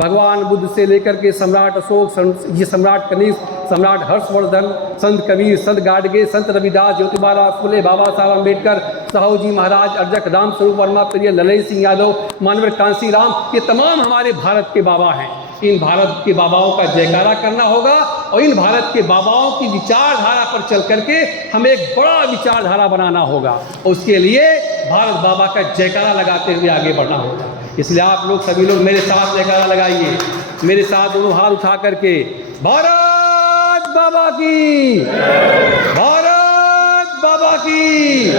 भगवान बुद्ध से लेकर के सम्राट अशोक, ये सम्राट कनिष्क, सम्राट हर्षवर्धन, संत कबीर, संत गाडगे, संत रविदास, ज्योतिबा फुले, बाबा साहब अम्बेडकर, साहू जी महाराज, अर्जक राम स्वरूप वर्मा, प्रिय ललई सिंह यादव, मानवर कांसी राम, ये तमाम हमारे भारत के बाबा हैं। इन भारत के बाबाओं का जयकारा करना होगा और इन भारत के बाबाओं की विचारधारा पर चल करके हमें एक बड़ा विचारधारा बनाना होगा। उसके लिए भारत बाबा का जयकारा लगाते हुए आगे बढ़ना होगा। इसलिए आप लोग सभी लोग मेरे साथ जयकारा लगाइए, मेरे साथ दोनों हाथ उठा करके, भारत बाबा की, भारत बाबा की,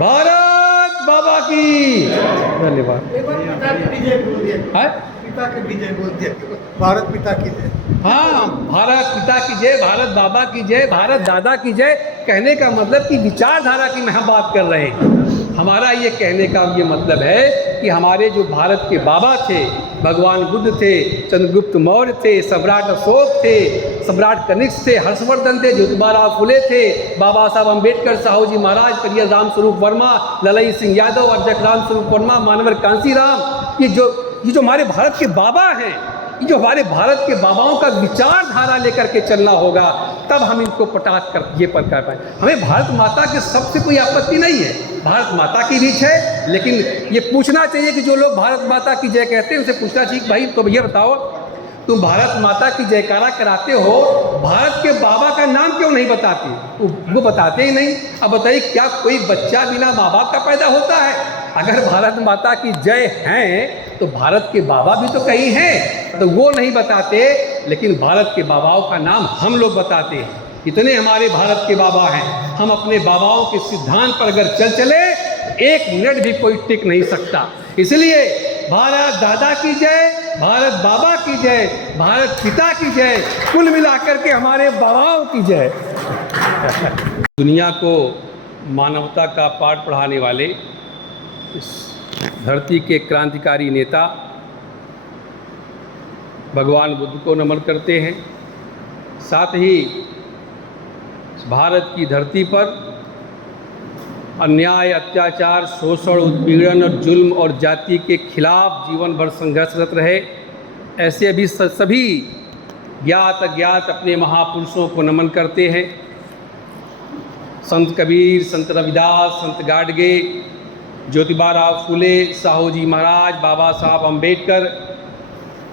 भारत बाबा की। धन्यवाद। पिता के विजय बोल दिया, भारत पिता की जय। हाँ, भारत पिता की जय, भारत बाबा की जय, भारत दादा की जय। कहने का मतलब कि विचारधारा की हम बात कर रहे हैं। हमारा ये कहने का ये मतलब है कि हमारे जो भारत के बाबा थे, भगवान बुद्ध थे, चंद्रगुप्त मौर्य थे, सम्राट अशोक थे, सम्राट कनिष्क थे, हर्षवर्धन थे, ज्योतिबा फुले थे, बाबा साहब अम्बेडकर, साहू जी महाराज, प्रिय राम स्वरूप वर्मा, ललई सिंह यादव, अर्जक राम स्वरूप वर्मा, मानवर कांसी राम, ये जो हमारे भारत के बाबा हैं, ये जो हमारे भारत के बाबाओं का विचारधारा लेकर के चलना होगा, तब हम इनको पटाख कर ये पर कर पाए। हमें भारत माता के सबसे कोई आपत्ति नहीं है, भारत माता की भी है, लेकिन ये पूछना चाहिए कि जो लोग भारत माता की जय कहते हैं उनसे पूछना चाहिए भाई तो भैया बताओ, तुम भारत माता की जयकारा कराते हो, भारत के बाबा का नाम क्यों नहीं बताते? वो बताते ही नहीं। अब बताइए, क्या कोई बच्चा बिना माँ बाप का पैदा होता है? अगर भारत माता की जय हैं तो भारत के बाबा भी तो कहीं हैं, तो वो नहीं बताते, लेकिन भारत के बाबाओं का नाम हम लोग बताते हैं। इतने हमारे भारत के बाबा हैं, हम अपने बाबाओं के सिद्धांत पर अगर चल चले, एक मिनट भी कोई टिक नहीं सकता। इसलिए भारत दादा की जय, भारत बाबा की जय, भारत पिता की जय, कुल मिलाकर के हमारे बाबाओं की जय। दुनिया को मानवता का पाठ पढ़ाने वाले इस धरती के क्रांतिकारी नेता भगवान बुद्ध को नमन करते हैं। साथ ही भारत की धरती पर अन्याय, अत्याचार, शोषण, उत्पीड़न और जुल्म और जाति के खिलाफ जीवन भर संघर्षरत रहे ऐसे अभी सभी ज्ञात अज्ञात अपने महापुरुषों को नमन करते हैं। संत कबीर, संत रविदास, संत गाडगे, ज्योतिबा फुले, साहू जी महाराज, बाबा साहब अम्बेडकर,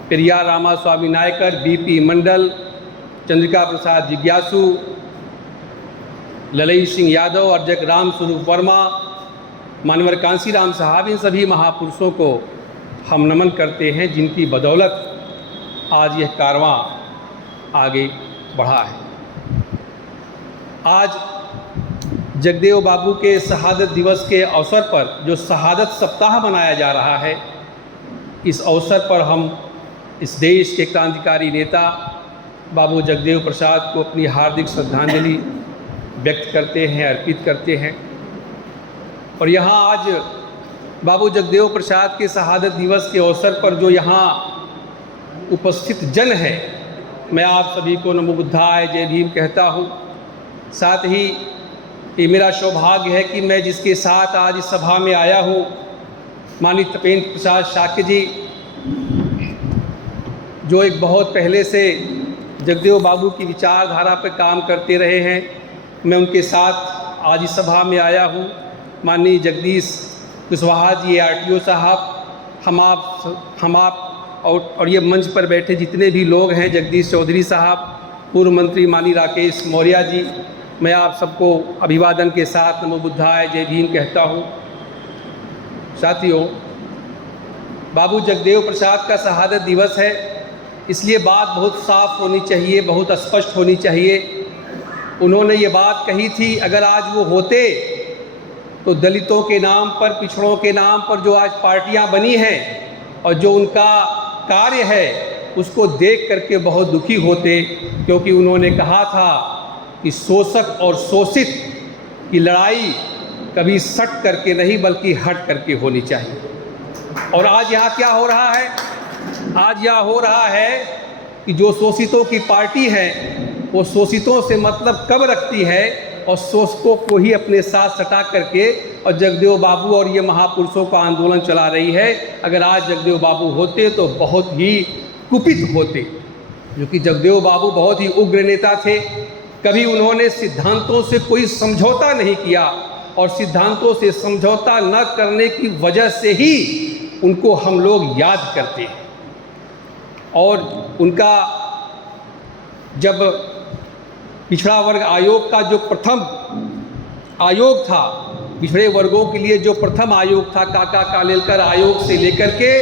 पेरियार रामास्वामी नायकर, बीपी मंडल, चंद्रिका प्रसाद जिज्ञासु, ललई सिंह यादव, अर्जक राम स्वरूप वर्मा, मानवर कांसी राम साहब, इन सभी महापुरुषों को हम नमन करते हैं, जिनकी बदौलत आज यह कारवां आगे बढ़ा है। आज जगदेव बाबू के शहादत दिवस के अवसर पर जो शहादत सप्ताह मनाया जा रहा है, इस अवसर पर हम इस देश के क्रांतिकारी नेता बाबू जगदेव प्रसाद को अपनी हार्दिक श्रद्धांजलि व्यक्त करते हैं, अर्पित करते हैं। और यहाँ आज बाबू जगदेव प्रसाद के शहादत दिवस के अवसर पर जो यहाँ उपस्थित जन है, मैं आप सभी को नमो बुद्धाय, जय भीम कहता हूँ। साथ ही ये मेरा सौभाग्य है कि मैं जिसके साथ आज इस सभा में आया हूँ, माननीय तपेंद्र प्रसाद शाक्य जी, जो एक बहुत पहले से जगदेव बाबू की विचारधारा पर काम करते रहे हैं, मैं उनके साथ आज इस सभा में आया हूँ। माननीय जगदीश कुशवाहा जी, आरटीओ साहब, हम आप और ये मंच पर बैठे जितने भी लोग हैं, जगदीश चौधरी साहब, पूर्व मंत्री माननीय राकेश मौर्य जी, मैं आप सबको अभिवादन के साथ नमो बुद्धाय, जय भीम कहता हूँ। साथियों, बाबू जगदेव प्रसाद का शहादत दिवस है, इसलिए बात बहुत साफ होनी चाहिए, बहुत स्पष्ट होनी चाहिए। उन्होंने ये बात कही थी, अगर आज वो होते तो दलितों के नाम पर, पिछड़ों के नाम पर जो आज पार्टियां बनी हैं और जो उनका कार्य है, उसको देख करके बहुत दुखी होते, क्योंकि उन्होंने कहा था कि शोषक और शोषित की लड़ाई कभी सट करके नहीं बल्कि हट करके होनी चाहिए। और आज यहाँ क्या हो रहा है? आज यह हो रहा है कि जो शोषितों की पार्टी है वो शोषितों से मतलब कब रखती है और शोषकों को ही अपने साथ सटा करके और जगदेव बाबू और ये महापुरुषों का आंदोलन चला रही है। अगर आज जगदेव बाबू होते तो बहुत ही कुपित होते, क्योंकि जगदेव बाबू बहुत ही उग्र नेता थे। कभी उन्होंने सिद्धांतों से कोई समझौता नहीं किया, और सिद्धांतों से समझौता न करने की वजह से ही उनको हम लोग याद करते हैं। और उनका जब पिछड़ा वर्ग आयोग का जो प्रथम आयोग था, पिछड़े वर्गों के लिए जो प्रथम आयोग था, काका कालेलकर आयोग से लेकर के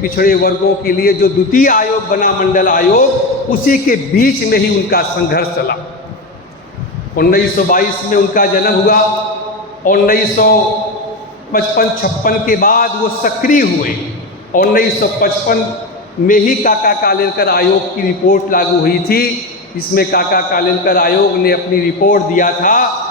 पिछड़े वर्गों के लिए जो द्वितीय आयोग बना, मंडल आयोग, उसी के बीच में ही उनका संघर्ष चला। 1922 में उनका जन्म हुआ, 1955-56 के बाद वो सक्रिय हुए। 1955 में ही काका कालेलकर आयोग की रिपोर्ट लागू हुई थी। इसमें काका कालेलकर आयोग ने अपनी रिपोर्ट दिया था।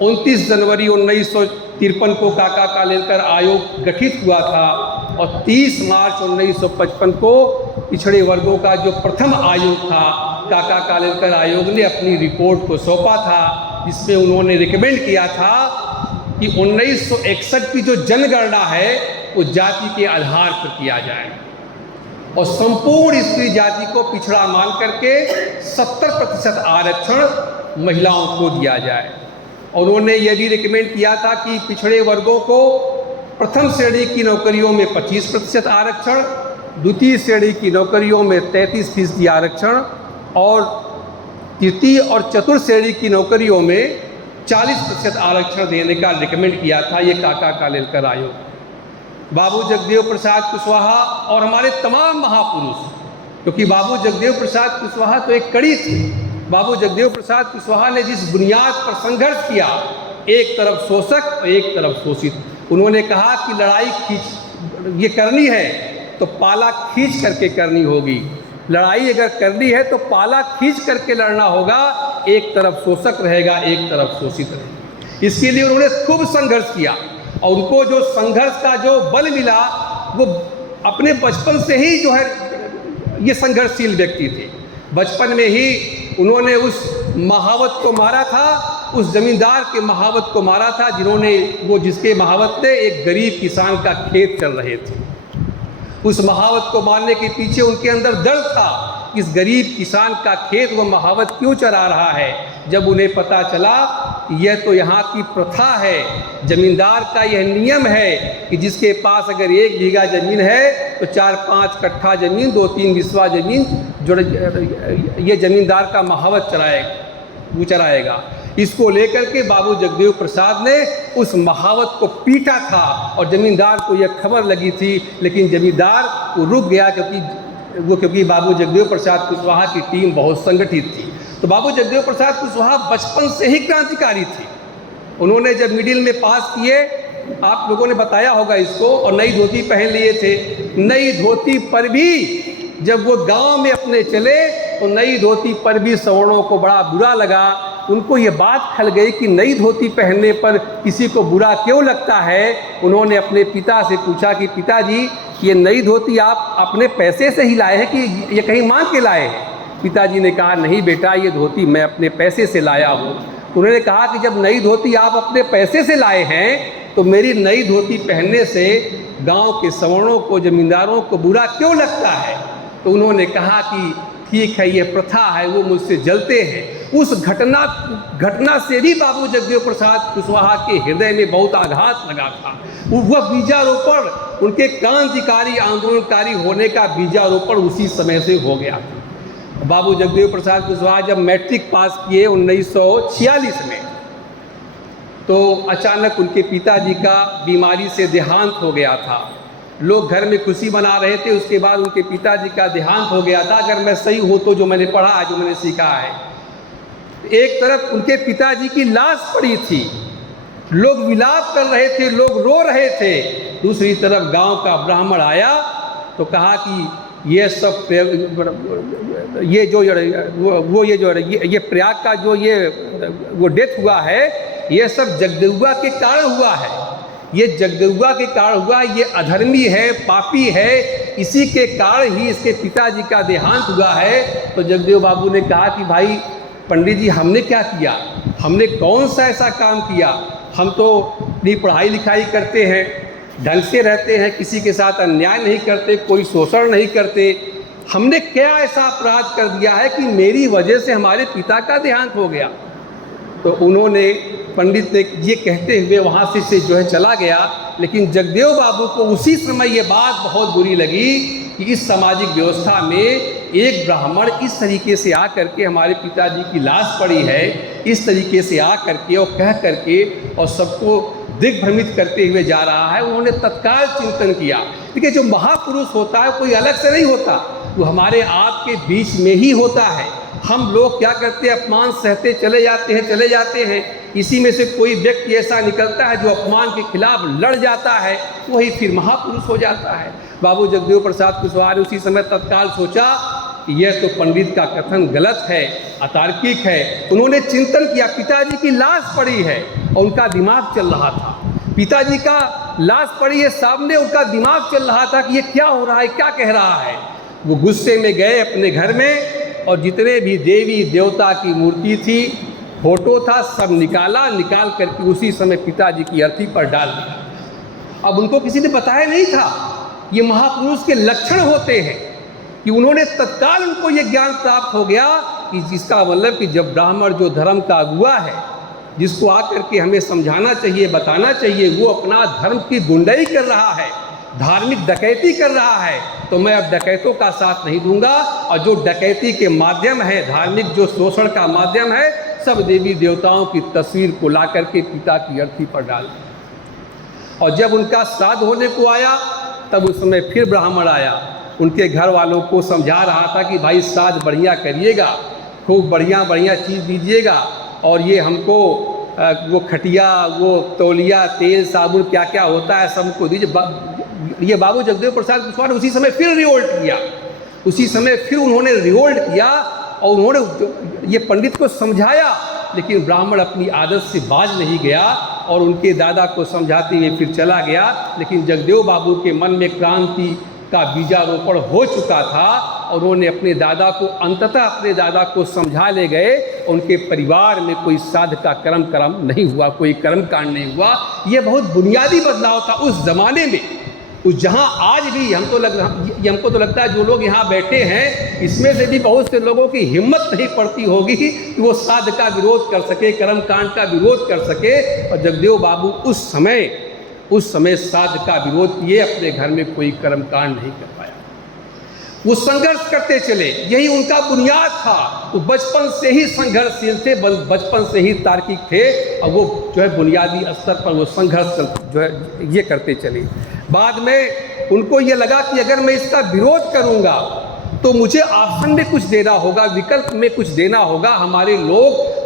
29 जनवरी 1953 को काका कालेलकर आयोग गठित हुआ था, और 30 मार्च 1955 को पिछड़े वर्गों का जो प्रथम आयोग था, काका कालेलकर आयोग ने अपनी रिपोर्ट को सौंपा था, जिसमें उन्होंने रिकमेंड किया था कि 1961 की जो जनगणना है वो जाति के आधार पर किया जाए, और संपूर्ण स्त्री जाति को पिछड़ा मान करके 70% आरक्षण महिलाओं को दिया जाए। और उन्होंने यह भी रिकमेंड किया था कि पिछड़े वर्गों को प्रथम श्रेणी की नौकरियों में 25% आरक्षण, द्वितीय श्रेणी की नौकरियों में 33% आरक्षण, और तृतीय और चतुर्थ श्रेणी की नौकरियों में 40% आरक्षण देने का रिकमेंड किया था ये काका कालेलकर आयोग। बाबू जगदेव प्रसाद कुशवाहा और हमारे तमाम महापुरुष, क्योंकि बाबू जगदेव प्रसाद कुशवाहा तो एक कड़ी थी। बाबू जगदेव प्रसाद कुशवाहा ने जिस बुनियाद पर संघर्ष किया, एक तरफ शोषक और एक तरफ शोषित, उन्होंने कहा कि लड़ाई ये करनी है तो पाला खींच करके करनी होगी। लड़ाई अगर करनी है तो पाला खींच करके लड़ना होगा। एक तरफ शोषक रहेगा, एक तरफ शोषित रहेगा। इसके लिए उन्होंने खूब संघर्ष किया, और उनको जो संघर्ष का जो बल मिला, वो अपने बचपन से ही जो है ये संघर्षशील व्यक्ति थे। बचपन में ही उन्होंने उस महावत को मारा था, उस जमींदार के महावत को मारा था, जिसके महावत थे एक गरीब किसान का खेत चल रहे थे। उस महावत को मारने के पीछे उनके अंदर दर्द था, इस गरीब किसान का खेत वो महावत क्यों चरा रहा है। जब उन्हें पता चला यह तो यहाँ की प्रथा है, जमींदार का यह नियम है कि जिसके पास अगर 1 बीघा ज़मीन है तो 4-5 कट्ठा ज़मीन, 2-3 बिस्वा ज़मीन जो ये जमींदार का महावत चराएगा। इसको लेकर के बाबू जगदेव प्रसाद ने उस महावत को पीटा था, और जमींदार को यह खबर लगी थी, लेकिन जमींदार वो रुक गया, क्योंकि बाबू जगदेव प्रसाद कुशवाहा की टीम बहुत संगठित थी। तो बाबू जगदेव प्रसाद कुशवाहा बचपन से ही क्रांतिकारी थे। उन्होंने जब मिडिल में पास किए, आप लोगों ने बताया होगा इसको, और नई धोती पहन लिए थे। नई धोती पर भी जब वो गांव में अपने चले तो नई धोती पर भी सवर्णों को बड़ा बुरा लगा। उनको ये बात खल गई कि नई धोती पहनने पर किसी को बुरा क्यों लगता है। उन्होंने अपने पिता से पूछा कि पिताजी, ये नई धोती आप अपने पैसे से ही लाए हैं कि ये कहीं मांग के लाए हैं। पिताजी ने कहा, नहीं बेटा, ये धोती मैं अपने पैसे से लाया हूँ। उन्होंने कहा कि जब नई धोती आप अपने पैसे से लाए हैं तो मेरी नई धोती पहनने से गांव के सवर्णों को, जमींदारों को बुरा क्यों लगता है। तो उन्होंने कहा कि ठीक है, ये प्रथा है, वो मुझसे जलते हैं। उस घटना से भी बाबू जगदेव प्रसाद कुशवाहा के हृदय में बहुत आघात लगा था। वह बीजारोपण, उनके क्रांतिकारी आंदोलनकारी होने का बीजारोपण उसी समय से हो गया था। बाबू जगदेव प्रसाद कुशवाहा जब मैट्रिक पास किए 1946 में, तो अचानक उनके पिताजी का बीमारी से देहांत हो गया था। लोग घर में खुशी मना रहे थे, उसके बाद उनके पिताजी का देहांत हो गया था। अगर मैं सही हूँ तो जो मैंने पढ़ा है, जो मैंने सीखा है, एक तरफ उनके पिताजी की लाश पड़ी थी, लोग विलाप कर रहे थे, लोग रो रहे थे। दूसरी तरफ गांव का ब्राह्मण आया तो कहा कि ये सब ये प्रयाग का जो वो डेथ हुआ है, ये सब जगदेवुआ के कारण हुआ है। ये जगदेवुआ के कारण हुआ, ये अधर्मी है, पापी है, इसी के कारण ही इसके पिताजी का देहांत हुआ है। तो जगदेव बाबू ने कहा कि भाई पंडित जी, हमने क्या किया, हमने कौन सा ऐसा काम किया। हम तो अपनी पढ़ाई लिखाई करते हैं, ढंग से रहते हैं, किसी के साथ अन्याय नहीं करते, कोई शोषण नहीं करते, हमने क्या ऐसा अपराध कर दिया है कि मेरी वजह से हमारे पिता का देहांत हो गया। तो उन्होंने, पंडित ने ये कहते हुए वहाँ से जो है चला गया। लेकिन जगदेव बाबू को उसी समय ये बात बहुत बुरी लगी कि इस सामाजिक व्यवस्था में एक ब्राह्मण इस तरीके से आ करके हमारे पिताजी की लाश पड़ी है, इस तरीके से आ करके और कह करके और सबको दिग्भ्रमित करते हुए जा रहा है। उन्होंने तत्काल चिंतन किया। देखिए, जो महापुरुष होता है कोई अलग से नहीं होता, वो हमारे आपके बीच में ही होता है। हम लोग क्या करते हैं, अपमान सहते चले जाते हैं। इसी में से कोई व्यक्ति ऐसा निकलता है जो अपमान के खिलाफ लड़ जाता है, वही फिर महापुरुष हो जाता है। बाबू जगदेव प्रसाद कुशवाहा ने उसी समय तत्काल सोचा कि यह तो पंडित का कथन गलत है, अतार्किक है। उन्होंने चिंतन किया, पिताजी की लाश पड़ी है और उनका दिमाग चल रहा था। पिताजी का लाश पड़ी है सामने, उनका दिमाग चल रहा था कि ये क्या हो रहा है, क्या कह रहा है। वो गुस्से में गए अपने घर में और जितने भी देवी देवता की मूर्ति थी, फोटो था, सब निकाल करके उसी समय पिताजी की अर्थी पर डाल दिया। अब उनको किसी ने बताया नहीं था, ये महापुरुष के लक्षण होते हैं कि उन्होंने तत्काल उनको ये ज्ञान प्राप्त हो गया कि जिसका मतलब कि जब ब्राह्मण जो धर्म का अगुआ है, जिसको आकर के हमें समझाना चाहिए, बताना चाहिए, वो अपना धर्म की गुंडाई कर रहा है, धार्मिक डकैती कर रहा है, तो मैं अब डकैतों का साथ नहीं दूंगा। और जो डकैती के माध्यम है, धार्मिक जो शोषण का माध्यम है, सब देवी देवताओं की तस्वीर को ला करके पिता की अर्थी पर डाल दिया। और जब उनका श्राद्ध होने को आया, तब उस समय फिर ब्राह्मण आया, उनके घर वालों को समझा रहा था कि भाई श्राद्ध बढ़िया करिएगा, खूब बढ़िया चीज़ दीजिएगा, और ये हमको वो खटिया, वो तौलिया, तेल, साबुन, क्या क्या होता है सबको दीजिए। ये बाबू जगदेव प्रसाद कुशवाहा ने उसी समय फिर रिवोल्ट किया और उन्होंने ये पंडित को समझाया। लेकिन ब्राह्मण अपनी आदत से बाज नहीं गया और उनके दादा को समझाते हुए फिर चला गया। लेकिन जगदेव बाबू के मन में क्रांति का बीजारोपण हो चुका था और उन्होंने अपने दादा को समझा ले गए। उनके परिवार में कोई साध का कर्म नहीं हुआ, कोई कर्म कांड नहीं हुआ। ये बहुत बुनियादी बदलाव था उस जमाने में, जहाँ आज भी हमको तो लगता है जो लोग यहाँ बैठे हैं, इसमें से भी बहुत से लोगों की हिम्मत नहीं पड़ती होगी कि वो साध का विरोध कर सके, कर्म कांड का विरोध कर सके। और जगदेव बाबू उस समय साध का विरोध किए, अपने घर में कोई कर्म कांड नहीं कर पाया। वो संघर्ष करते चले, यही उनका बुनियाद था। वो बचपन से ही संघर्षशील थे, बचपन से ही तार्किक थे, और वो जो है बुनियादी स्तर पर वो संघर्ष जो है ये करते चले। बाद में उनको ये लगा कि अगर मैं इसका विरोध करूंगा तो मुझे ऑप्शन में कुछ देना होगा, विकल्प में कुछ देना होगा। हमारे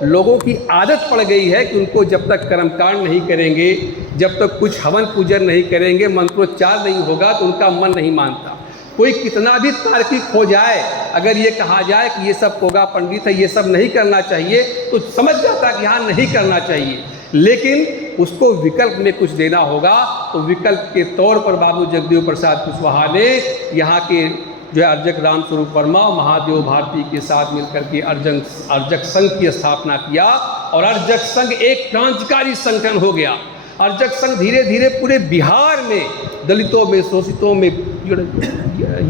लोगों की आदत पड़ गई है कि उनको जब तक कर्मकांड नहीं करेंगे, जब तक कुछ हवन पूजन नहीं करेंगे, मंत्रोच्चार नहीं होगा, तो उनका मन नहीं मानता। कोई कितना भी तार्किक हो जाए, अगर ये कहा जाए कि ये सब पोगा पंडित है, ये सब नहीं करना चाहिए, तो समझ जाता कि हाँ नहीं करना चाहिए। लेकिन उसको विकल्प में कुछ देना होगा, तो विकल्प के तौर पर बाबू जगदेव प्रसाद कुशवाहा ने यहाँ के जो है अर्जक रामस्वरूप वर्मा और महादेव भारती के साथ मिलकर के अर्जक संघ की स्थापना किया। और अर्जक संघ एक क्रांतिकारी संगठन हो गया। अर्जक संघ धीरे धीरे पूरे बिहार में दलितों में, शोषितों में,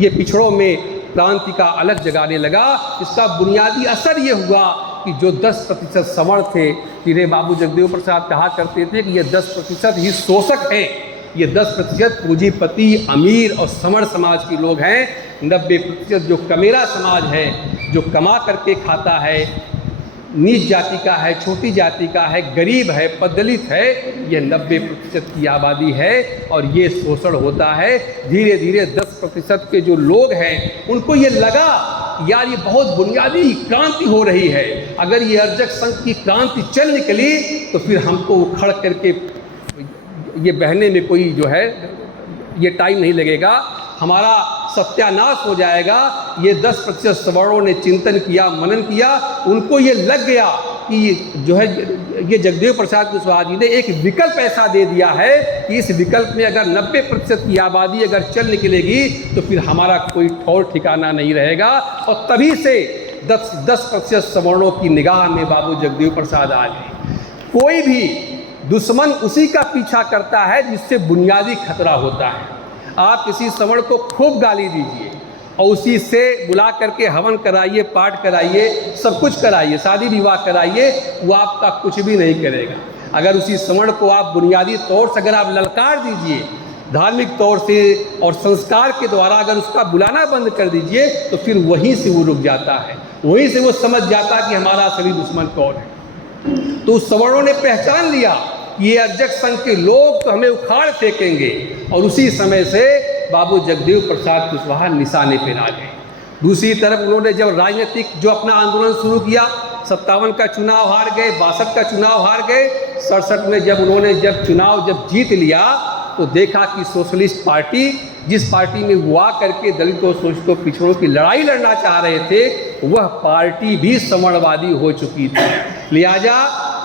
ये पिछड़ों में क्रांति का अलग जगाने लगा। इसका बुनियादी असर ये हुआ कि जो 10% सवर्ण थे, जिन्हें बाबू जगदेव प्रसाद कहा करते थे कि ये 10% ही शोषक हैं, ये 10% पूंजीपति, अमीर और सवर्ण समाज के लोग हैं। 90% जो कमेरा समाज है, जो कमा करके खाता है, नीच जाति का है, छोटी जाति का है, गरीब है, पददलित है, ये 90% की आबादी है और ये शोषण होता है। धीरे धीरे 10% के जो लोग हैं उनको ये लगा यार ये बहुत बुनियादी क्रांति हो रही है, अगर ये अर्जक संघ की क्रांति चल निकली तो फिर हमको उखड़ करके ये बहने में कोई जो है ये टाइम नहीं लगेगा, हमारा सत्यानाश हो जाएगा। ये 10% सवर्णों ने चिंतन किया, मनन किया, उनको ये लग गया कि जो है ये जगदेव प्रसाद कुशवाहा जी ने एक विकल्प ऐसा दे दिया है कि इस विकल्प में अगर 90% की आबादी अगर चल निकलेगी तो फिर हमारा कोई ठौर ठिकाना नहीं रहेगा। और तभी से 10% सवर्णों की निगाह में बाबू जगदेव प्रसाद आ गए। कोई भी दुश्मन उसी का पीछा करता है जिससे बुनियादी खतरा होता है। आप किसी सवर्ण को खूब गाली दीजिए, और उसी से बुला करके हवन कराइए, पाठ कराइए, सब कुछ कराइए, शादी विवाह कराइए, वो आपका कुछ भी नहीं करेगा। अगर उसी श्रवण को आप बुनियादी तौर से अगर आप ललकार दीजिए, धार्मिक तौर से और संस्कार के द्वारा अगर उसका बुलाना बंद कर दीजिए, तो फिर वहीं से वो रुक जाता है, वहीं से वो समझ जाता कि हमारा असली दुश्मन कौन है। तो उस सवर्णों ने पहचान लिया कि ये अर्जक संघ के लोग तो हमें उखाड़ फेंकेंगे, और उसी समय से बाबू जगदेव प्रसाद कुशवाहा निशाने पर आ गए। दूसरी तरफ उन्होंने जब राजनीतिक जो अपना आंदोलन शुरू किया, 57 का चुनाव हार गए, 62 का चुनाव हार गए, 67 में जब उन्होंने चुनाव जीत लिया, तो देखा कि सोशलिस्ट पार्टी, जिस पार्टी में वो करके दलितों, शोषितों, पिछड़ों की लड़ाई लड़ना चाह रहे थे, वह पार्टी भी सवर्णवादी हो चुकी थी। लिहाजा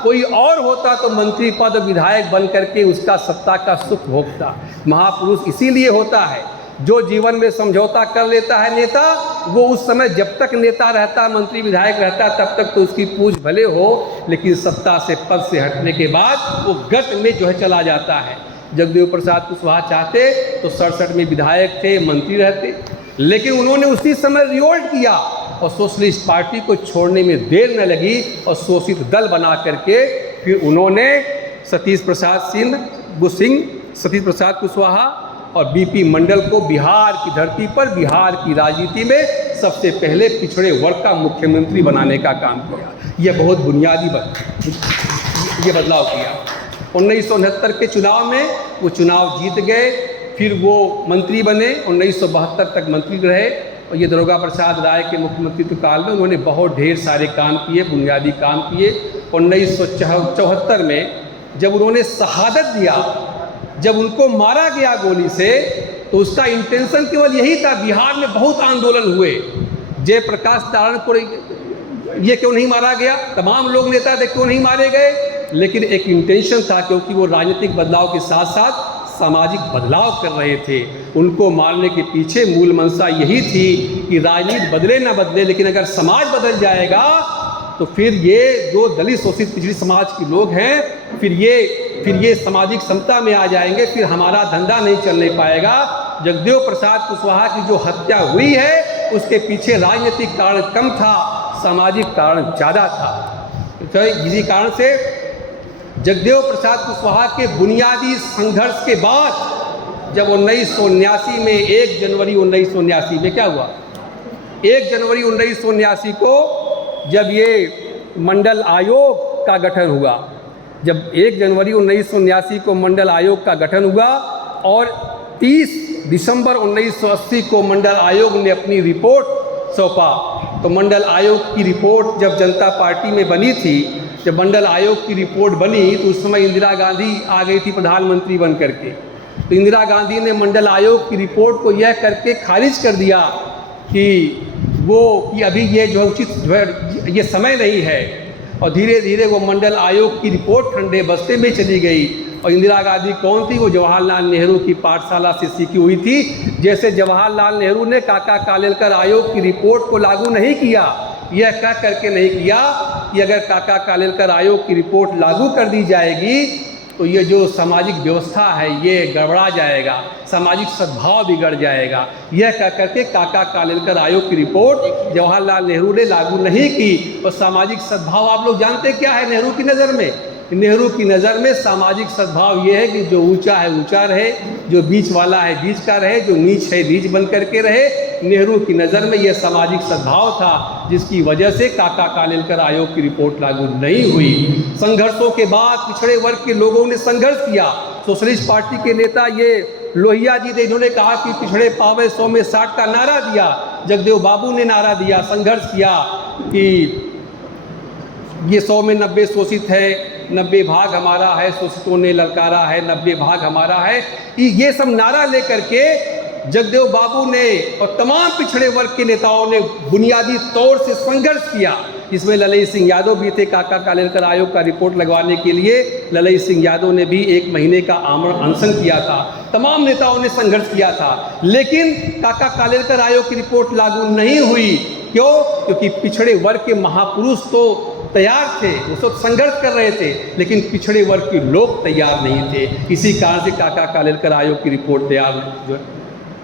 कोई और होता तो मंत्री पद विधायक बन करके उसका सत्ता का सुख भोगता। महापुरुष इसीलिए होता है, जो जीवन में समझौता कर लेता है नेता, वो उस समय जब तक नेता रहता, मंत्री विधायक रहता, तब तक तो उसकी पूछ भले हो, लेकिन सत्ता से, पद से हटने के बाद वो गत में जो है चला जाता है। जगदेव प्रसाद कुशवाहा चाहते तो 67 में विधायक थे, मंत्री रहते, लेकिन उन्होंने उसी समय रिवोल्ट किया और सोशलिस्ट पार्टी को छोड़ने में देर न लगी, और शोषित दल बना करके फिर उन्होंने सतीश प्रसाद कुशवाहा और बीपी मंडल को बिहार की धरती पर, बिहार की राजनीति में सबसे पहले पिछड़े वर्ग का मुख्यमंत्री बनाने का काम किया। यह बहुत बुनियादी ये बदलाव किया। 1969 के चुनाव में वो चुनाव जीत गए, फिर वो मंत्री बने, 1972 तक मंत्री रहे, और ये दारोगा प्रसाद राय के मुख्यमंत्रित्व काल में उन्होंने बहुत ढेर सारे काम किए, बुनियादी काम किए। 1974 में जब उन्होंने शहादत दिया, जब उनको मारा गया गोली से, तो उसका इंटेंशन केवल यही था। बिहार में बहुत आंदोलन हुए, जयप्रकाश नारायण को ये क्यों नहीं मारा गया, तमाम लोग नेता थे क्यों नहीं मारे गए, लेकिन एक इंटेंशन था, क्योंकि वो राजनीतिक बदलाव के साथ साथ सामाजिक बदलाव कर रहे थे। उनको मारने के पीछे मूल मंशा यही थी कि राजनीति बदले ना बदले, लेकिन अगर समाज बदल जाएगा तो फिर ये जो दलित, शोषित, पिछड़ी समाज के लोग हैं, फिर ये सामाजिक समता में आ जाएंगे, फिर हमारा धंधा नहीं चलने पाएगा। जगदेव प्रसाद कुशवाहा की जो हत्या हुई है, उसके पीछे राजनीतिक कारण कम था, सामाजिक कारण ज़्यादा था। तो इसी कारण से जगदेव प्रसाद कुशवाहा के बुनियादी संघर्ष के बाद जब 1979 में 1 जनवरी 1979 में क्या हुआ, 1 जनवरी 1979 को जब ये मंडल आयोग का गठन हुआ, जब 1 जनवरी 1979 को मंडल आयोग का गठन हुआ और 30 दिसंबर 1980 को मंडल आयोग ने अपनी रिपोर्ट सौंपा, तो मंडल आयोग की रिपोर्ट जब जनता पार्टी में बनी थी, जब मंडल आयोग की रिपोर्ट बनी, तो उस समय इंदिरा गांधी आ गई थी प्रधानमंत्री बन करके। तो इंदिरा गांधी ने मंडल आयोग की रिपोर्ट को यह करके खारिज कर दिया कि अभी ये जो उचित ये समय नहीं है, और धीरे धीरे वो मंडल आयोग की रिपोर्ट ठंडे बस्ते में चली गई। और इंदिरा गांधी कौन थी, वो जवाहरलाल नेहरू की पाठशाला से सीखी हुई थी। जैसे जवाहरलाल नेहरू ने काका कालेलकर आयोग की रिपोर्ट को लागू नहीं किया, यह कह करके नहीं किया कि अगर काका कालेलकर आयोग की रिपोर्ट लागू कर दी जाएगी तो ये जो सामाजिक व्यवस्था है ये गड़बड़ा जाएगा, सामाजिक सद्भाव बिगड़ जाएगा। यह कह करके काका कालेलकर आयोग की रिपोर्ट जवाहरलाल नेहरू ने लागू नहीं की। और सामाजिक सद्भाव आप लोग जानते क्या है नेहरू की नज़र में? नेहरू की नज़र में सामाजिक सद्भाव ये है कि जो ऊंचा है ऊंचा रहे, जो बीच वाला है बीच का रहे, जो नीच है नीच बन करके रहे। नेहरू की नज़र में यह सामाजिक सद्भाव था, जिसकी वजह से काका कालेलकर आयोग की रिपोर्ट लागू नहीं हुई। संघर्षों के बाद पिछड़े वर्ग के लोगों ने संघर्ष किया। सोशलिस्ट पार्टी के नेता ये लोहिया जी थे, इन्होंने कहा कि पिछड़े पावे 100 में 60 का नारा दिया। जगदेव बाबू ने नारा दिया, संघर्ष किया कि ये 100 में 90 शोषित है, 90 भाग हमारा है, शोषितों ने ललकारा है, 90 भाग हमारा है। ये सब नारा लेकर के जगदेव बाबू ने और तमाम पिछड़े वर्ग के नेताओं ने बुनियादी तौर से संघर्ष किया। इसमें ललई सिंह यादव भी थे। काका कालेलकर आयोग का रिपोर्ट लगवाने के लिए ललई सिंह यादव ने भी 1 महीने का आमरण अनशन किया था। तमाम नेताओं ने संघर्ष किया था, लेकिन काका कालेलकर आयोग की रिपोर्ट लागू नहीं हुई। क्यों? क्योंकि पिछड़े वर्ग के महापुरुष तो तैयार थे, वो सब संघर्ष कर रहे थे, लेकिन पिछड़े वर्ग के लोग तैयार नहीं थे। इसी कारण से काका कालेलकर आयोग की रिपोर्ट तैयार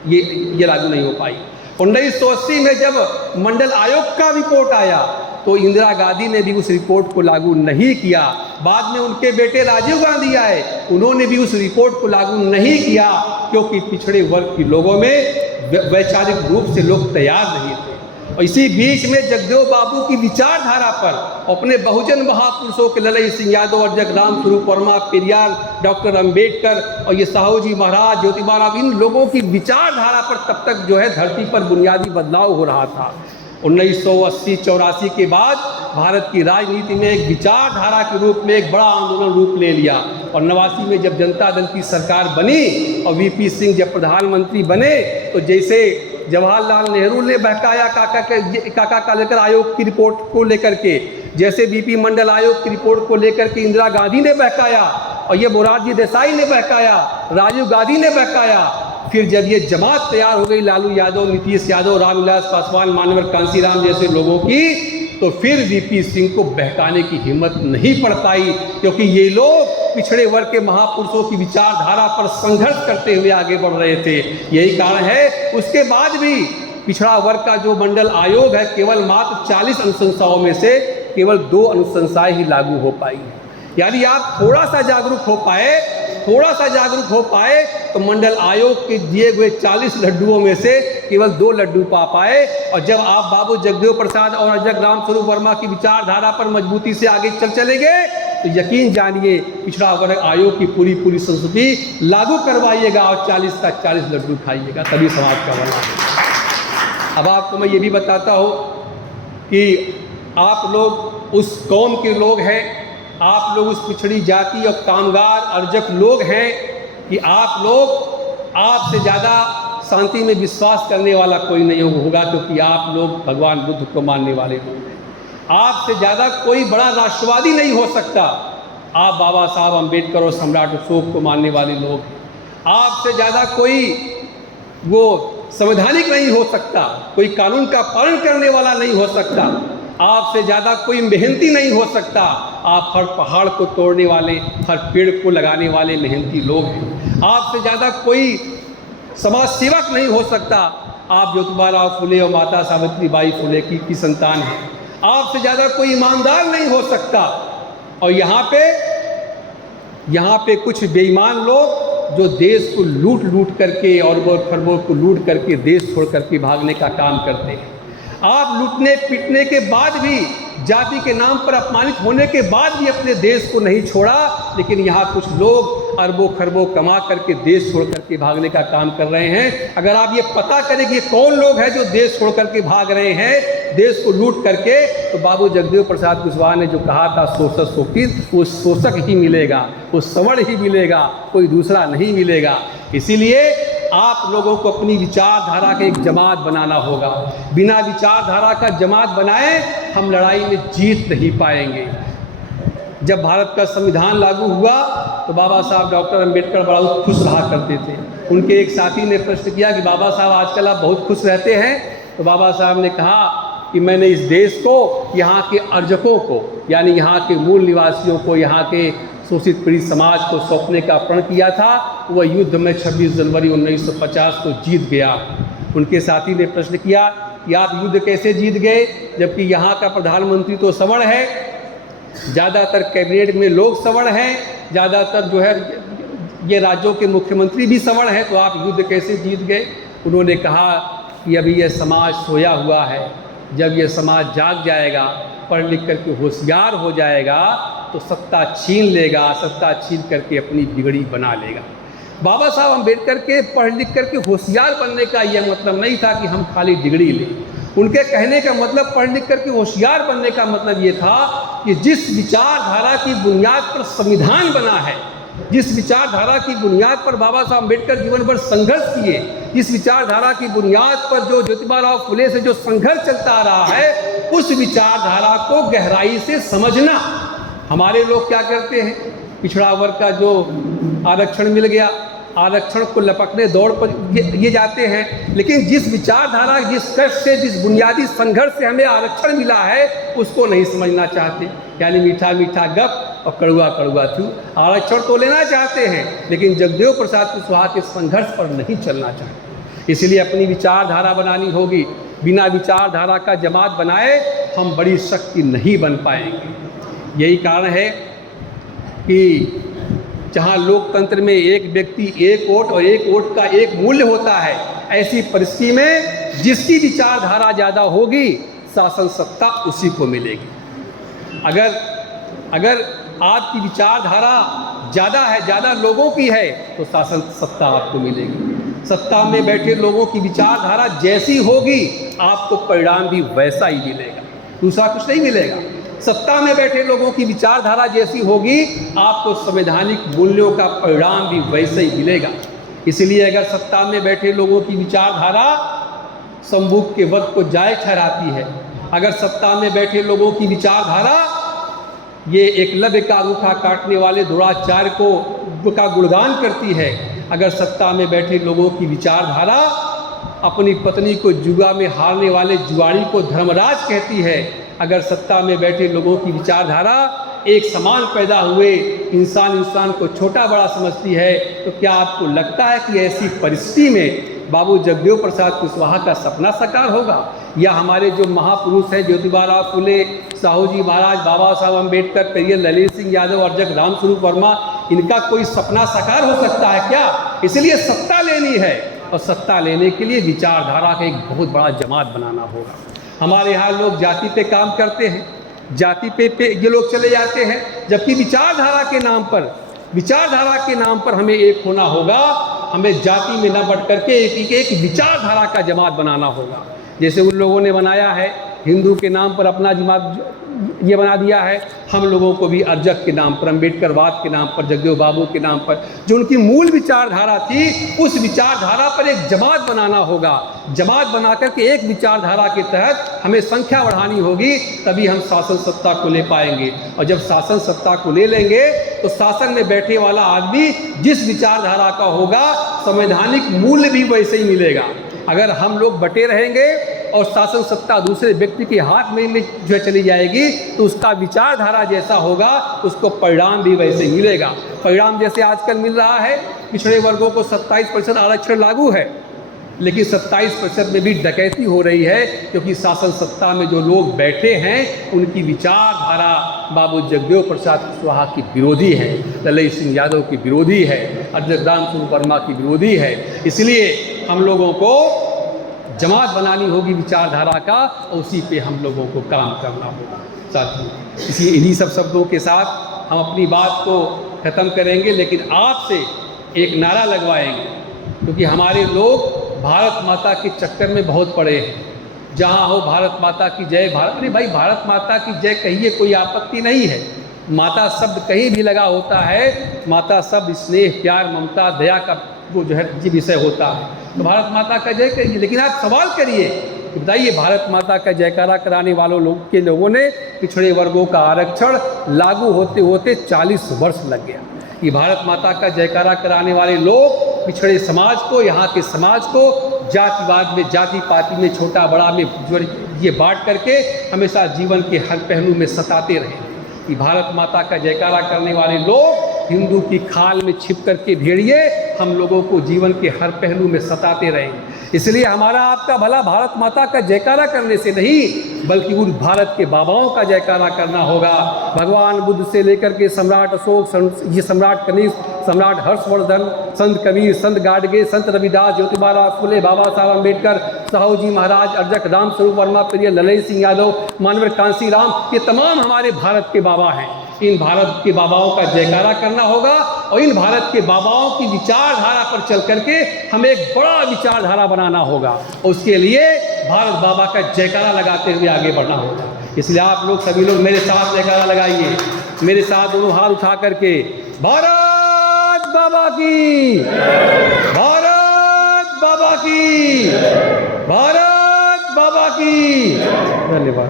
ये लागू नहीं हो पाई। 1980 में जब मंडल आयोग का रिपोर्ट आया तो इंदिरा गांधी ने भी उस रिपोर्ट को लागू नहीं किया। बाद में उनके बेटे राजीव गांधी आए, उन्होंने भी उस रिपोर्ट को लागू नहीं किया, क्योंकि पिछड़े वर्ग के लोगों में वैचारिक रूप से लोग तैयार नहीं थे। और इसी बीच में जगदेव बाबू की विचारधारा पर अपने बहुजन महापुरुषों के ललई सिंह यादव, अर्जक राम स्वरूप वर्मा, पेरियार, डॉक्टर अंबेडकर और ये साहू जी महाराज, ज्योतिबा राव, इन लोगों की विचारधारा पर तब तक जो है धरती पर बुनियादी बदलाव हो रहा था। 1980-84 के बाद भारत की राजनीति में एक विचारधारा के रूप में एक बड़ा आंदोलन रूप ले लिया। और 89 में जब जनता दल की सरकार बनी और वीपी सिंह जब प्रधानमंत्री बने, तो जैसे जवाहरलाल नेहरू ने बहकाया काका कालेकर आयोग की रिपोर्ट को लेकर के, जैसे बीपी मंडल आयोग की रिपोर्ट को लेकर के इंदिरा गांधी ने बहकाया, और ये मोरारजी देसाई ने बहकाया, राजीव गांधी ने बहकाया। फिर जब ये जमात तैयार हो गई लालू यादव, नीतीश यादव, रामविलास पासवान, मानवर कांसीराम जैसे लोगों की, तो फिर वीपी सिंह को बहकाने की हिम्मत नहीं पड़ पाई, क्योंकि ये लोग पिछड़े वर्ग के महापुरुषों की विचारधारा पर संघर्ष करते हुए आगे बढ़ रहे थे। यही कारण है उसके बाद भी पिछड़ा वर्ग का जो मंडल आयोग है, केवल मात्र 40 अनुशंसाओं में से केवल 2 अनुशंसाएं ही लागू हो पाई। यानी आप थोड़ा सा जागरूक हो पाए तो मंडल आयोग के दिए हुए 40 लड्डुओं में से केवल 2 लड्डू पा पाए। और जब आप बाबू जगदेव प्रसाद और अर्जक राम स्वरूप वर्मा की विचारधारा पर मजबूती से आगे चले गए, तो यकीन जानिए पिछड़ा वर्ग आयोग की पूरी संस्कृति लागू करवाइएगा और 40 का 40 लड्डू खाइएगा, तभी समाज का भला है। अब आपको मैं ये भी बताता हूँ कि आप लोग उस कौम के लोग हैं, आप लोग उस पिछड़ी जाति और कामगार अर्जक लोग हैं कि आप लोग, आपसे ज़्यादा शांति में विश्वास करने वाला कोई नहीं होगा, क्योंकि आप लोग भगवान बुद्ध को मानने वाले लोग हैं। आपसे ज़्यादा कोई बड़ा राष्ट्रवादी नहीं हो सकता, आप बाबा साहब अम्बेडकर और सम्राट अशोक को मानने वाले लोग हैं। आपसे ज़्यादा कोई वो संवैधानिक नहीं हो सकता, कोई कानून का पालन करने वाला नहीं हो सकता, आपसे ज़्यादा कोई मेहनती नहीं हो सकता। आप हर पहाड़ को तोड़ने वाले, हर पेड़ को लगाने वाले मेहनती लोग हैं। आपसे ज़्यादा कोई समाज सेवक नहीं हो सकता, आप ज्योतिबा राव फुले और माता सावित्रीबाई फुले की संतान हैं। आपसे ज़्यादा कोई ईमानदार नहीं हो सकता। और यहाँ पे कुछ बेईमान लोग जो देश को लूट करके और खरबों को लूट करके देश छोड़ करके भागने का काम करते हैं। आप लूटने पीटने के बाद भी, जाति के नाम पर अपमानित होने के बाद भी अपने देश को नहीं छोड़ा, लेकिन यहाँ कुछ लोग अरबों खरबों कमा करके देश छोड़ करके भागने का काम कर रहे हैं। अगर आप ये पता करें कि कौन लोग हैं जो देश छोड़ करके भाग रहे हैं देश को लूट करके, तो बाबू जगदेव प्रसाद कुशवाहा ने जो कहा था शोषक शोषित, वो शोषक ही मिलेगा, वो सवर्ण ही मिलेगा, कोई दूसरा नहीं मिलेगा। इसीलिए आप लोगों को अपनी विचारधारा का एक जमात बनाना होगा। बिना विचारधारा का जमात बनाए हम लड़ाई में जीत नहीं पाएंगे। जब भारत का संविधान लागू हुआ तो बाबा साहब डॉक्टर अंबेडकर बड़ा खुश रहा करते थे। उनके एक साथी ने प्रश्न किया कि बाबा साहब आजकल आप बहुत खुश रहते हैं, तो बाबा साहब ने कहा कि मैंने इस देश को, यहाँ के अर्जकों को, यानी यहाँ के मूल निवासियों को, यहाँ के शोषित पीड़ित समाज को सौंपने का प्रण किया था। वह युद्ध में 26 जनवरी 1950 को जीत गया। उनके साथी ने प्रश्न किया कि आप युद्ध कैसे जीत गए, जबकि यहाँ का प्रधानमंत्री तो सवर्ण है, ज़्यादातर कैबिनेट में लोग सवर्ण हैं, ज़्यादातर जो है ये राज्यों के मुख्यमंत्री भी सवर्ण हैं, तो आप युद्ध कैसे जीत गए। उन्होंने कहा कि अभी यह समाज सोया हुआ है, जब यह समाज जाग जाएगा, पढ़ लिख करके होशियार हो जाएगा, तो सत्ता छीन लेगा, सत्ता छीन करके अपनी बिगड़ी बना लेगा। बाबा साहब अम्बेडकर के पढ़ लिख करके होशियार बनने का यह मतलब नहीं था कि हम खाली डिग्री लें। उनके कहने का मतलब पढ़ लिख करके होशियार बनने का मतलब ये था कि जिस विचारधारा की बुनियाद पर संविधान बना है, जिस विचारधारा की बुनियाद पर बाबा साहब अम्बेडकर जीवन भर संघर्ष किए, जिस विचारधारा की बुनियाद पर जो ज्योतिबा राव फुले से जो संघर्ष चलता आ रहा है, उस विचारधारा को गहराई से समझना। हमारे लोग क्या करते हैं, पिछड़ा वर्ग का जो आरक्षण मिल गया, आरक्षण को लपकने दौड़ पर ये जाते हैं, लेकिन जिस विचारधारा, जिस कष्ट से, जिस बुनियादी संघर्ष से हमें आरक्षण मिला है, उसको नहीं समझना चाहते। यानी मीठा मीठा गप और कड़ुआ कड़ुआ थू। आरक्षण तो लेना चाहते हैं, लेकिन जगदेव प्रसाद कुशवाहा के संघर्ष पर नहीं चलना चाहते। इसलिए अपनी विचारधारा बनानी होगी। बिना विचारधारा का जमात बनाए हम बड़ी शक्ति नहीं बन पाएंगे। यही कारण है कि जहाँ लोकतंत्र में एक व्यक्ति एक वोट और एक वोट का एक मूल्य होता है, ऐसी परिस्थिति में जिसकी विचारधारा ज़्यादा होगी शासन सत्ता उसी को मिलेगी। अगर आपकी विचारधारा ज़्यादा है, ज़्यादा लोगों की है, तो शासन सत्ता आपको मिलेगी। सत्ता में बैठे लोगों की विचारधारा जैसी होगी आपको परिणाम भी वैसा ही मिलेगा, दूसरा कुछ नहीं मिलेगा। सत्ता में बैठे लोगों की विचारधारा जैसी होगी आपको संवैधानिक मूल्यों का परिणाम भी वैसे ही मिलेगा। इसलिए अगर सत्ता में बैठे लोगों की विचारधारा संभोग के वक्त को जायज़ ठहराती है, अगर सत्ता में बैठे लोगों की विचारधारा ये एकलव्य का अंगूठा काटने वाले द्रोणाचार्य को का गुणगान करती है, अगर सत्ता में बैठे लोगों की विचारधारा अपनी पत्नी को जुआ में हारने वाले जुआड़ी को धर्मराज कहती है, अगर सत्ता में बैठे लोगों की विचारधारा एक समान पैदा हुए इंसान को छोटा बड़ा समझती है, तो क्या आपको लगता है कि ऐसी परिस्थिति में बाबू जगदेव प्रसाद कुशवाहा का सपना साकार होगा? या हमारे जो महापुरुष हैं ज्योतिबा फुले, साहू जी महाराज, बाबा साहब अम्बेडकर, पेरियर ललित सिंह यादव, अर्जक रामस्वरूप वर्मा, इनका कोई सपना साकार हो सकता है क्या? इसलिए सत्ता लेनी है और सत्ता लेने के लिए विचारधारा का एक बहुत बड़ा जमात बनाना होगा। हमारे यहाँ लोग जाति पे काम करते हैं, जाति पे ये लोग चले जाते हैं, जबकि विचारधारा के नाम पर हमें एक होना होगा। हमें जाति में न बढ़ करके एक विचारधारा का जमात बनाना होगा। जैसे उन लोगों ने बनाया है हिंदू के नाम पर अपना जमात ये बना दिया है, हम लोगों को भी अर्जक के नाम पर, अम्बेडकरवाद के नाम पर, जगदेव बाबू के नाम पर, जो उनकी मूल विचारधारा थी, उस विचारधारा पर एक जमात बनाना होगा। जमात बना करके एक विचारधारा के तहत हमें संख्या बढ़ानी होगी, तभी हम शासन सत्ता को ले पाएंगे। और जब शासन सत्ता को ले लेंगे तो शासन में बैठे वाला आदमी जिस विचारधारा का होगा संवैधानिक मूल्य भी वैसे ही मिलेगा। अगर हम लोग बटे रहेंगे और शासन सत्ता दूसरे व्यक्ति के हाथ में जो चली जाएगी, तो उसका विचारधारा जैसा होगा उसको परिणाम भी वैसे मिलेगा। परिणाम जैसे आजकल मिल रहा है, पिछड़े वर्गों को 27% आरक्षण लागू है, लेकिन 27% में भी डकैती हो रही है, क्योंकि शासन सत्ता में जो लोग बैठे हैं उनकी विचारधारा बाबू जगदेव प्रसाद कुशवाहा की विरोधी है, ललित सिंह यादव की विरोधी है, अर्जक रामस्वरूप वर्मा की विरोधी है। इसलिए हम लोगों को जमात बनानी होगी विचारधारा का, और उसी पे हम लोगों को काम करना होगा। साथियों, इन्हीं सब शब्दों के साथ हम अपनी बात को ख़त्म करेंगे, लेकिन आपसे एक नारा लगवाएंगे, क्योंकि हमारे लोग भारत माता के चक्कर में बहुत पड़े हैं। जहाँ हो भारत माता की जय, अरे भाई भारत माता की जय कहिए, कोई आपत्ति नहीं है। माता शब्द कहीं भी लगा होता है, माता शब्द स्नेह, प्यार, ममता, दया का वो जो है ये विषय होता है, तो भारत माता का जय करिए। लेकिन आप सवाल करिए, बताइए भारत माता का जयकारा कराने वालों लोगों ने पिछड़े वर्गों का आरक्षण लागू होते होते 40 वर्ष लग गया। ये भारत माता का जयकारा कराने वाले लोग पिछड़े समाज को, यहाँ के समाज को जातिवाद में, जाति पाति में, छोटा बड़ा में ये बांट करके हमेशा जीवन के हर पहलू में सताते रहे। कि भारत माता का जयकारा करने वाले लोग हिंदू की खाल में छिप करके भेड़िए हम लोगों को जीवन के हर पहलू में सताते रहेंगे। इसलिए हमारा आपका भला भारत माता का जयकारा करने से नहीं, बल्कि उन भारत के बाबाओं का जयकारा करना होगा। भगवान बुद्ध से लेकर के सम्राट अशोक, ये सम्राट कनिष्क, सम्राट हर्षवर्धन, संत कबीर, संत गाडगे, संत रविदास, ज्योतिबा फुले, बाबा साहब अम्बेडकर, साहू जी महाराज, अर्जक रामस्वरूप वर्मा, पेरियर ललित सिंह यादव, मानवर कांसी राम, ये तमाम हमारे भारत के बाबा हैं। इन भारत के बाबाओं का जयकारा करना होगा और इन भारत के बाबाओं की विचारधारा पर चल करके हमें एक बड़ा विचारधारा बनाना होगा। और उसके लिए भारत बाबा का जयकारा लगाते हुए आगे बढ़ना होगा। इसलिए आप लोग सभी लोग मेरे साथ जयकारा लगाइए, मेरे साथ दोनों हाथ उठा करके, भारत बाबा की, भारत बाबा की, भारत बाबा की। धन्यवाद।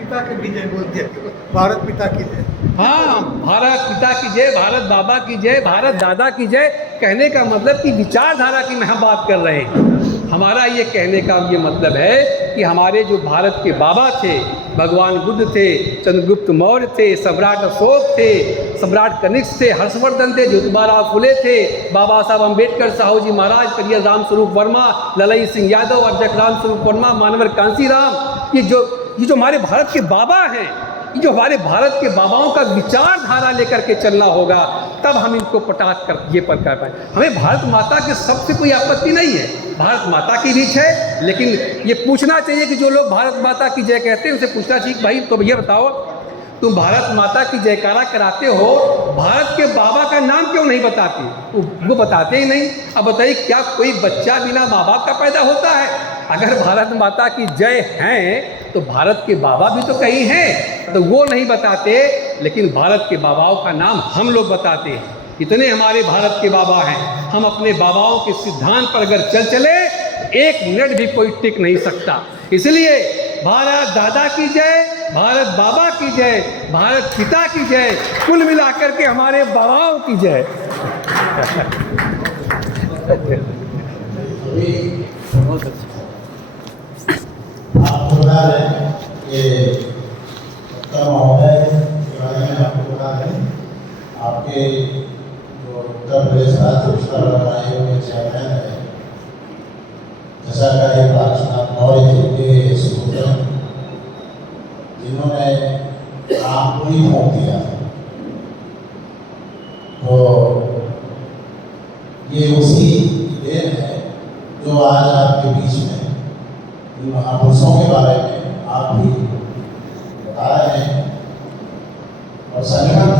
पिता की विजय बोल दिया, भारत पिता की जय। हाँ, भारत पिता की जय, भारत बाबा की जय, भारत दादा की जय, कहने का मतलब कि विचारधारा की हम बात कर रहे हैं। हमारा ये कहने का ये मतलब है कि हमारे जो भारत के बाबा थे, भगवान बुद्ध थे, चंद्रगुप्त मौर्य थे, सम्राट अशोक थे, सम्राट कनिष्क थे, हर्षवर्धन थे, ज्योतिबाराव फुले थे, बाबा साहब अम्बेडकर, साहू जी महाराज, करियर राम स्वरूप वर्मा, ललई सिंह यादव, अर्जक राम स्वरूप वर्मा, मानवर कांसीराम, ये जो हमारे भारत के बाबा हैं, ये जो हमारे भारत के बाबाओं का विचारधारा लेकर के चलना होगा, तब हम इनको पटाख कर ये पर कर पाए। हमें भारत माता के सबसे कोई आपत्ति नहीं है, भारत माता की रीच है, लेकिन ये पूछना चाहिए कि जो लोग भारत माता की जय कहते हैं उनसे पूछना चाहिए भाई तो भैया बताओ, तुम भारत माता की जयकारा कराते हो, भारत के बाबा का नाम क्यों नहीं बताते? वो बताते ही नहीं। अब बताइए, क्या कोई बच्चा बिना माँ बाप का पैदा होता है? अगर भारत माता की जय हैं तो भारत के बाबा भी तो कहीं हैं, तो वो नहीं बताते, लेकिन भारत के बाबाओं का नाम हम लोग बताते हैं। इतने हमारे भारत के बाबा हैं, हम अपने बाबाओं के सिद्धांत पर अगर चले एक मिनट भी कोई टिक नहीं सकता। इसलिए भारत दादा की जय, भारत बाबा की जय, भारत पिता की जय, कुल मिलाकर के हमारे बाबाओं की जय। आपको बता दें कि उत्तर महोदय के बारे में आपको बता दें, आपके जो उत्तर प्रदेश राज्य विश्वविद्यालय आयोग के चेयरमैन है जैसा प्राचीनाथ मौर्य जी के सुपुत्र, जिन्होंने काम को ही भोग दिया, तो ये उसी देन है जो आज आपके बीच में इन महापुरुषों के बारे में आप भी बता रहे हैं और संगठन